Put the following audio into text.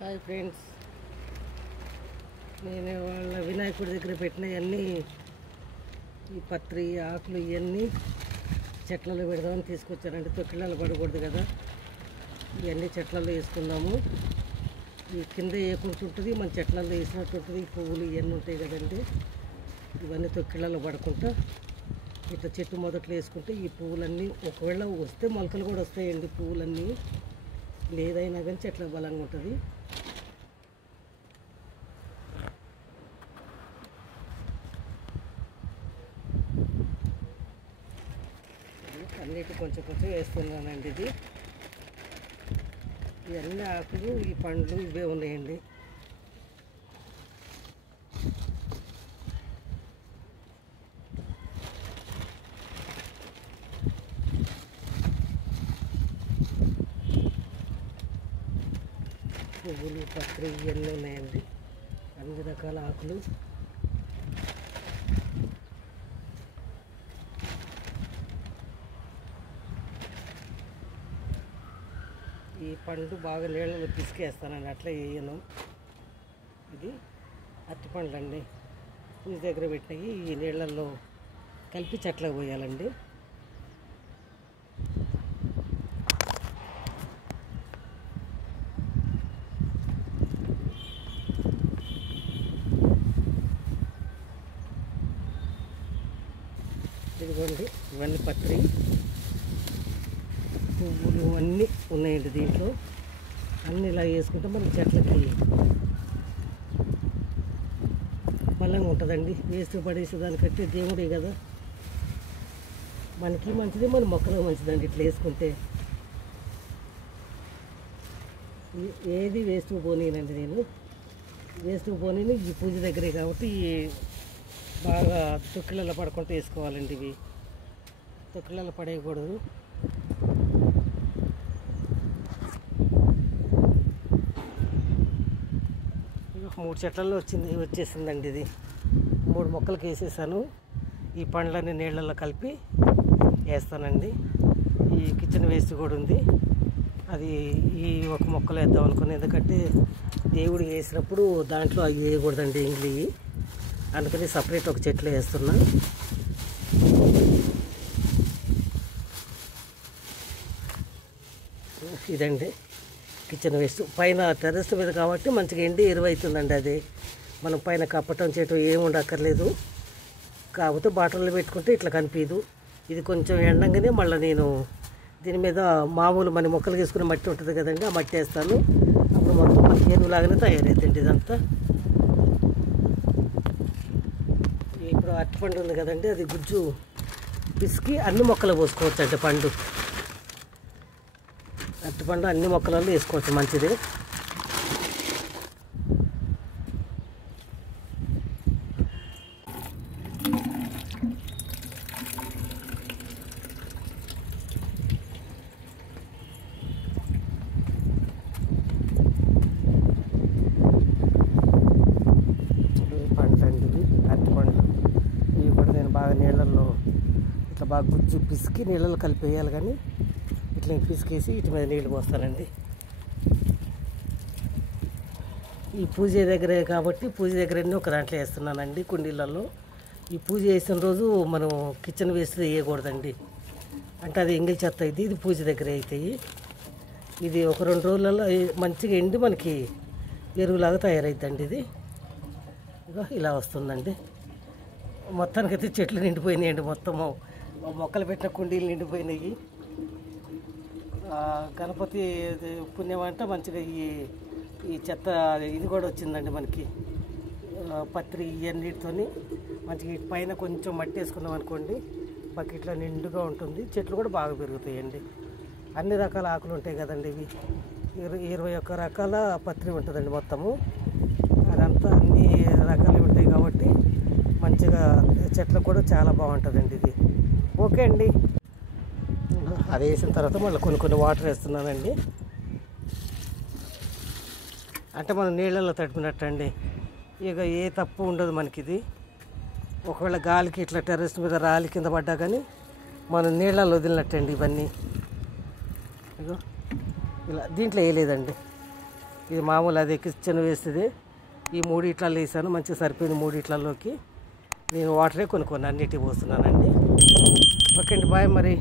Hi friends, నేను వాళ్ళ వినాయకుడి దగ్గర పెట్టినవన్నీ ఈ పత్రి ఆకులు ఇవన్నీ చెట్లలో పెడదామని తీసుకొచ్చారండి. తొక్కిళ్ళలో పడకూడదు కదా, ఇవన్నీ చెట్లలో వేసుకుందాము. ఈ కింద వేయకుంటుంటుంది, మన చెట్లలో వేసినట్టు ఉంటుంది. ఈ పువ్వులు ఇవన్నీ ఉంటాయి కదండి, ఇవన్నీ తొక్కిళ్ళలో పడకుండా ఇట్లా చెట్టు మొదట్లో వేసుకుంటే ఈ పువ్వులన్నీ ఒకవేళ వస్తే మొలకలు కూడా వస్తాయండి. పువ్వులన్నీ లేదైనా కానీ చెట్ల బలంగా ఉంటుంది. అన్నిటి కొంచెం కొంచెం వేస్తున్నానండి. ఇవన్నీ ఆకులు, ఈ పండ్లు ఇవే ఉన్నాయండి. పువ్వులు, పత్రి ఇవన్నీ ఉన్నాయండి, అన్ని రకాల ఆకులు. ఈ పండు బాగా నీళ్ళలో పిసికేస్తానండి, అట్లా వేయను. ఇది అరటి పండ్లు అండి, పూజ దగ్గర పెట్టినవి. ఈ నీళ్ళల్లో కలిపి చెట్లకు పోయాలండి. ఇదిగోండి, ఇవన్నీ పత్రి పువ్వులు అన్నీ ఉన్నాయండి. దీంట్లో అన్నీ ఇలా వేసుకుంటే మన చెట్లకి బలంగా ఉంటుందండి. వేస్తూ పడేసేదానికంటే దేవుడే కదా, మనకి మంచిది, మన మొక్కలకు మంచిదండి. ఇట్లా వేసుకుంటే ఏది వేస్తూ పోనీనండి, నేను వేస్తూ పోనీని. ఈ పూజ దగ్గరే కాబట్టి బాగా తొక్కిళ్ళలో పడకుండా వేసుకోవాలండి. ఇవి తొక్కిళ్ళలో పడేయకూడదు. మూడు చెట్లలో వచ్చేసిందండి. ఇది 3 మొక్కలకి వేసేసాను. ఈ పండ్లన్నీ నీళ్ళల్లో కలిపి వేస్తానండి. ఈ కిచెన్ వేస్ట్ కూడా ఉంది, అది ఈ ఒక మొక్కలు వేద్దాం అనుకుని. ఎందుకంటే దేవుడు వేసినప్పుడు దాంట్లో అవి వేయకూడదండి, ఇంగ్లీ. అందుకని సపరేట్ ఒక చెట్లు వేస్తున్నా. ఇదండి కిచెన్ వేస్ట్. పైన టెర్రస్ మీద కాబట్టి మంచిగా ఎండి ఎరువైతుందండి. అది మనం పైన కప్పటం చేయటం ఏమి ఉండక్కర్లేదు. కాకపోతే బాటిల్లో పెట్టుకుంటే ఇట్లా కనిపించదు. ఇది కొంచెం ఎండంగానే మళ్ళీ నేను దీని మీద మామూలు మన మొక్కలు వేసుకునే మట్టి ఉంటుంది కదండి, ఆ మట్టి వేస్తాను. అప్పుడు మొత్తం మనకి ఎరువులాగానే తయారవుతుంది ఇదంతా. ఇప్పుడు అరటిపండు ఉంది కదండి, అది గుజ్జు పిసికి అన్ని మొక్కలు పోసుకోవచ్చు అంటే పండు. అరటిపండు అన్ని మొక్కలలో వేసుకోవచ్చు, మంచిది. పండ్లు అండి ఇవి, అరటిపండ్లు. ఇవి కూడా నేను బాగా నీళ్ళల్లో ఇట్లా బాగా గుజ్జు పిసికి నీళ్ళలో కలిపేయాలి. కానీ ఇట్లా పిసికేసి వీటి మీద నీళ్ళు పోస్తానండి. ఈ పూజ దగ్గరే కాబట్టి పూజ దగ్గరన్నీ ఒక దాంట్లో వేస్తున్నానండి, కుండీలలో. ఈ పూజ చేసిన రోజు మనం కిచెన్ వేస్ట్ వేయకూడదండి, అంటే అది ఎంగిల్ చెత్త. ఇది పూజ దగ్గర అవుతాయి. ఇది ఒక 2 రోజులలో మంచిగా ఎండి మనకి ఎరువులాగా తయారైద్దండి. ఇది ఇలా వస్తుందండి. మొత్తానికైతే చెట్లు నిండిపోయినాయండి, మొత్తము మొక్కలు పెట్టిన కుండీలు నిండిపోయినాయి. గణపతి పుణ్యం అంటే మంచిగా ఈ చెత్త ఇది కూడా వచ్చిందండి మనకి. పత్రి ఇవన్నిటితో మంచిగా పైన కొంచెం మట్టి వేసుకున్నాం అనుకోండి, బకెట్లో నిండుగా ఉంటుంది. చెట్లు కూడా బాగా పెరుగుతాయండి. అన్ని రకాల ఆకులు ఉంటాయి కదండి. ఇవి 21 రకాల పత్రి ఉంటుందండి మొత్తము. అదంతా అన్ని రకాలు ఉంటాయి కాబట్టి మంచిగా చెట్లకు కూడా చాలా బాగుంటుందండి ఇది. ఓకే అండి, అది వేసిన తర్వాత మళ్ళీ కొన్ని వాటర్ వేస్తున్నానండి. అంటే మనం నీళ్ళల్లో తడిపినట్టు అండి. ఇక ఏ తప్పు ఉండదు మనకి. ఇది ఒకవేళ గాలికి ఇట్లా టెర్రస్ మీద రాలి కింద పడ్డా కానీ మనం నీళ్ళల్లో వదిలినట్టండి ఇవన్నీ. ఇగో ఇలా దీంట్లో వేయలేదండి, ఇది మామూలు అదే కిచెన్ వేస్తుంది. ఈ 3 ఇట్లలో వేసాను, మంచిగా సరిపోయింది. 3 ఇట్లలోకి నేను వాటరే కొనుక్కొని అన్నిటికి పోస్తున్నానండి. ఓకే అండి, బాయ్ మరి.